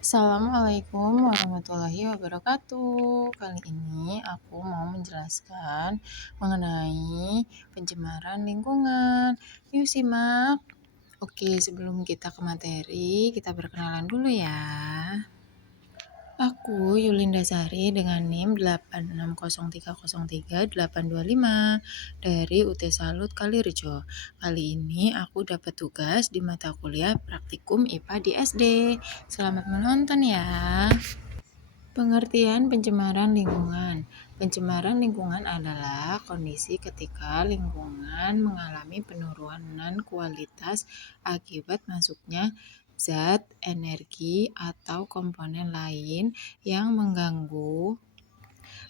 Assalamualaikum warahmatullahi wabarakatuh. Kali ini aku mau menjelaskan mengenai pencemaran lingkungan. Yuk simak. Oke, sebelum kita ke materi, kita perkenalan dulu ya. Aku Yulinda Sari dengan NIM 8603038225 dari UT Salut Kalirejo. Kali ini aku dapat tugas di mata kuliah Praktikum IPA di SD. Selamat menonton ya. Pengertian pencemaran lingkungan. Pencemaran lingkungan adalah kondisi ketika lingkungan mengalami penurunan kualitas akibat masuknya zat, energi, atau komponen lain yang mengganggu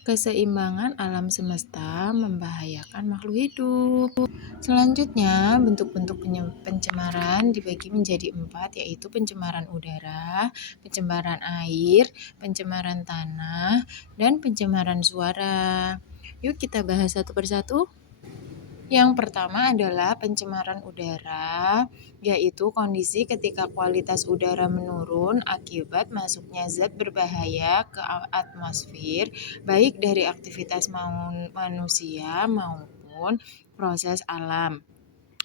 keseimbangan alam semesta, membahayakan makhluk hidup. Selanjutnya, bentuk-bentuk pencemaran dibagi menjadi 4, yaitu pencemaran udara, pencemaran air, pencemaran tanah, dan pencemaran suara. Yuk kita bahas satu persatu. Yang pertama adalah pencemaran udara, yaitu kondisi ketika kualitas udara menurun akibat masuknya zat berbahaya ke atmosfer, baik dari aktivitas manusia maupun proses alam.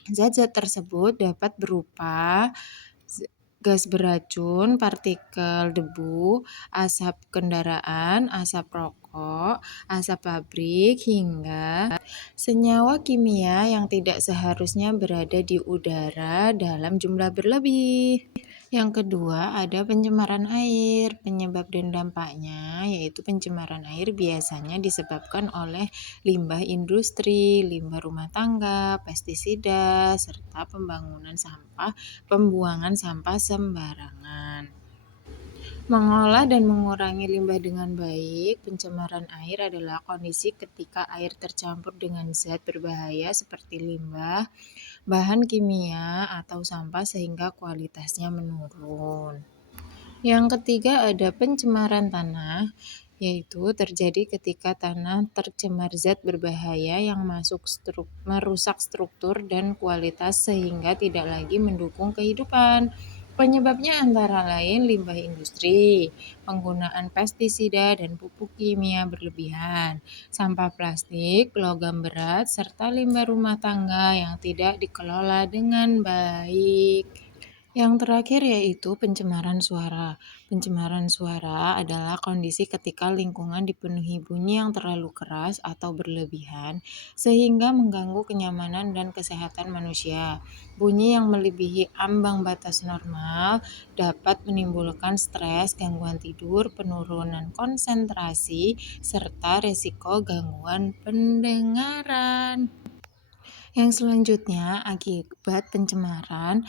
Zat-zat tersebut dapat berupa gas beracun, partikel debu, asap kendaraan, asap rokok, asap pabrik, hingga senyawa kimia yang tidak seharusnya berada di udara dalam jumlah berlebih. Yang kedua ada pencemaran air. Penyebab dan dampaknya yaitu pencemaran air biasanya disebabkan oleh limbah industri, limbah rumah tangga, pestisida, serta pembuangan sampah sembarangan. Mengolah dan mengurangi limbah dengan baik. Pencemaran air adalah kondisi ketika air tercampur dengan zat berbahaya seperti limbah, bahan kimia, atau sampah sehingga kualitasnya menurun. Yang ketiga ada pencemaran tanah, yaitu terjadi ketika tanah tercemar zat berbahaya yang merusak struktur dan kualitas sehingga tidak lagi mendukung kehidupan. Penyebabnya antara lain limbah industri, penggunaan pestisida dan pupuk kimia berlebihan, sampah plastik, logam berat, serta limbah rumah tangga yang tidak dikelola dengan baik. Yang terakhir yaitu pencemaran suara. Pencemaran suara adalah kondisi ketika lingkungan dipenuhi bunyi yang terlalu keras atau berlebihan sehingga mengganggu kenyamanan dan kesehatan manusia. Bunyi yang melebihi ambang batas normal dapat menimbulkan stres, gangguan tidur, penurunan konsentrasi, serta risiko gangguan pendengaran. Yang selanjutnya, akibat pencemaran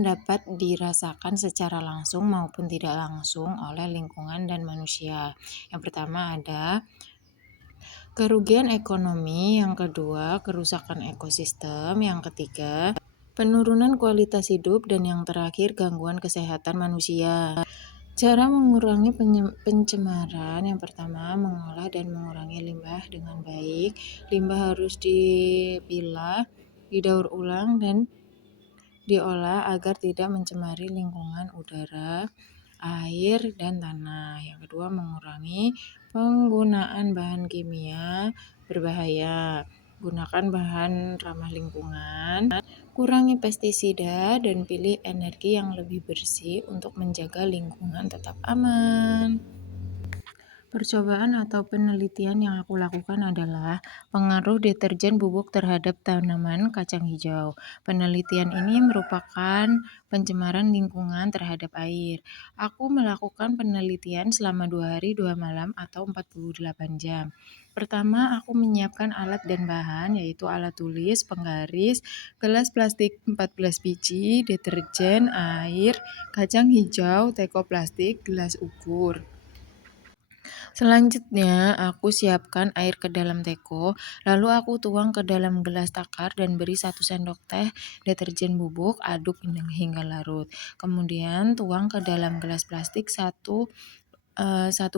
dapat dirasakan secara langsung maupun tidak langsung oleh lingkungan dan manusia. Yang pertama ada kerugian ekonomi, yang kedua kerusakan ekosistem, yang ketiga penurunan kualitas hidup, dan yang terakhir gangguan kesehatan manusia. Cara mengurangi pencemaran, yang pertama mengolah dan mengurangi limbah dengan baik. Limbah harus dipilah, didaur ulang, dan diolah agar tidak mencemari lingkungan udara, air, dan tanah. Yang kedua mengurangi penggunaan bahan kimia berbahaya. Gunakan bahan ramah lingkungan, kurangi pestisida, dan pilih energi yang lebih bersih untuk menjaga lingkungan tetap aman. Percobaan atau penelitian yang aku lakukan adalah pengaruh deterjen bubuk terhadap tanaman kacang hijau. Penelitian ini merupakan pencemaran lingkungan terhadap air. Aku melakukan penelitian selama 2 hari 2 malam atau 48 jam. Pertama, aku menyiapkan alat dan bahan, yaitu alat tulis, penggaris, gelas plastik 14 biji, deterjen, air, kacang hijau, teko plastik, gelas ukur. Selanjutnya, aku siapkan air ke dalam teko, lalu aku tuang ke dalam gelas takar dan beri 1 sendok teh deterjen bubuk, aduk hingga larut. Kemudian tuang ke dalam gelas plastik 1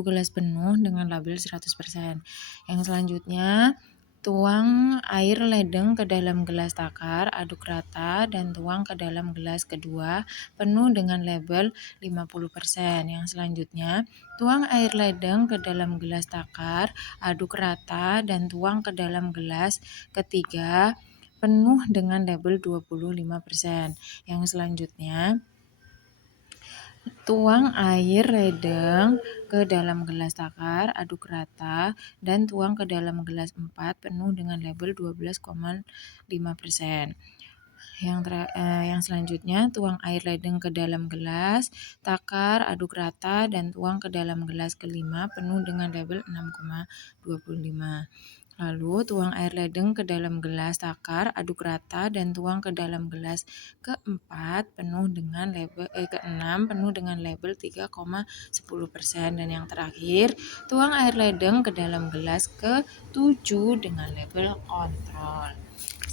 gelas penuh dengan label 100%. Yang selanjutnya, Tuang air ledeng ke dalam gelas takar, aduk rata, dan tuang ke dalam gelas kedua, penuh dengan label 50%. Yang selanjutnya, tuang air ledeng ke dalam gelas takar, aduk rata, dan tuang ke dalam gelas ketiga, penuh dengan label 25%. Yang selanjutnya, tuang air ledeng ke dalam gelas takar, aduk rata, dan tuang ke dalam gelas 4 penuh dengan label 12,5%. Yang selanjutnya, tuang air ledeng ke dalam gelas takar, aduk rata, dan tuang ke dalam gelas kelima penuh dengan label 6,25. Lalu tuang air ledeng ke dalam gelas takar, aduk rata, dan tuang ke dalam gelas keenam penuh dengan label 3,10%. Dan yang terakhir, tuang air ledeng ke dalam gelas ke-7 dengan label kontrol.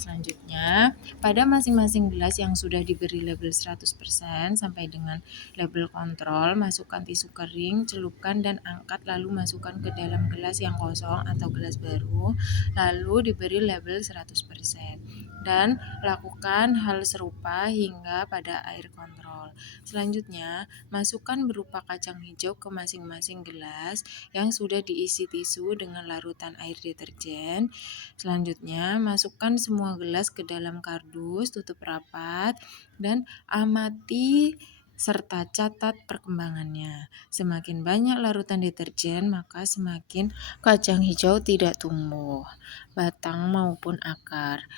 Selanjutnya, pada masing-masing gelas yang sudah diberi label 100% sampai dengan label kontrol, masukkan tisu kering, celupkan dan angkat, lalu masukkan ke dalam gelas yang kosong atau gelas baru, lalu diberi label 100%. Dan lakukan hal serupa hingga pada air kontrol. Selanjutnya, masukkan berupa kacang hijau ke masing-masing gelas yang sudah diisi tisu dengan larutan air deterjen. Selanjutnya, masukkan semua gelas ke dalam kardus, tutup rapat, dan amati serta catat perkembangannya. Semakin banyak larutan deterjen, maka semakin kacang hijau tidak tumbuh, batang maupun akar.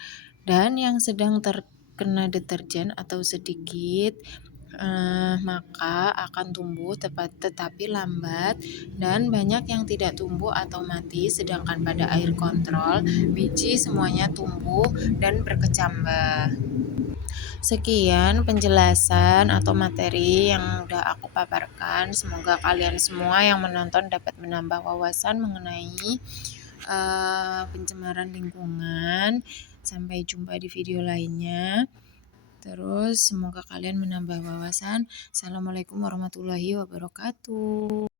Dan yang sedang terkena deterjen atau sedikit, maka akan tumbuh tetapi lambat, dan banyak yang tidak tumbuh atau mati, sedangkan pada air kontrol biji semuanya tumbuh dan berkecambah. Sekian penjelasan atau materi yang udah aku paparkan. Semoga kalian semua yang menonton dapat menambah wawasan mengenai pencemaran lingkungan. Sampai jumpa di video lainnya. Terus semoga kalian menambah wawasan. Assalamualaikum warahmatullahi wabarakatuh.